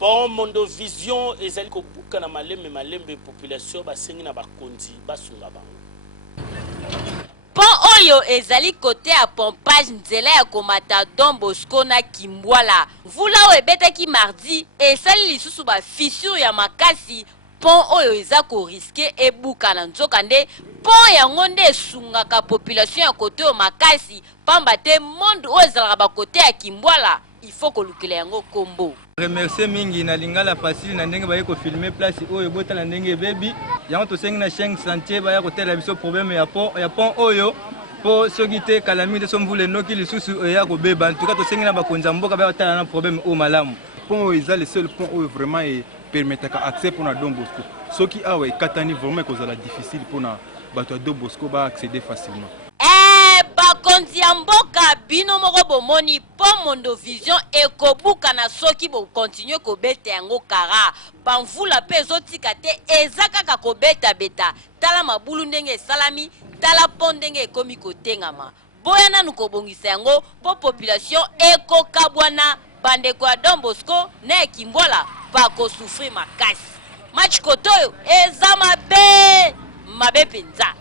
Bon, Mondo Vision ezali kobuka na malembe population basengi na bakonzi basunga bango. Pont oyo ezali côté à pompage nzela ya komata Don Bosco na Kimbwala. Vula o ebetaki mardi esali lisusu ba fissure ya makasi. Pont oyo eza ko risquer ebuka na nzoka nde pont yango nde esungaka population ya côté o makasi pamba te monde oyo ezalaka ba côté ya Kimbwala. Il faut que lukile yango kombo. Remercier mingi na lingala facile na ndenge baye ko filmer place oyo bota na ndenge bebi yango to sengi na chaîne santé baya ko tela biso problème ya pont oyo po sogite calamité somvule noki lisusu ya ko beba en tout cas to sengi na bakonza mboka baya tala na problème o malamu. Pont oyo eza le seul pont oyo vraiment et permetaka accès pour na Don Bosco. Soki awe katani vraiment kozala difficile pour na bato Don Bosco ba accéder facilement. Bakonzi ya mboka bino moko bomoni po Mondo Vision ekobuka na soki bo continue ko beta yango kara banvula pe ezotika te eza kaka ko beta tala mabulu ndenge salami tala pont ndenge ekomi kotengama boya nanu kobongisa yango po population ekokabwana bandeko ya Don Bosco na Kimbwala bako souffrir makasi match kotoyo eza mabe penza.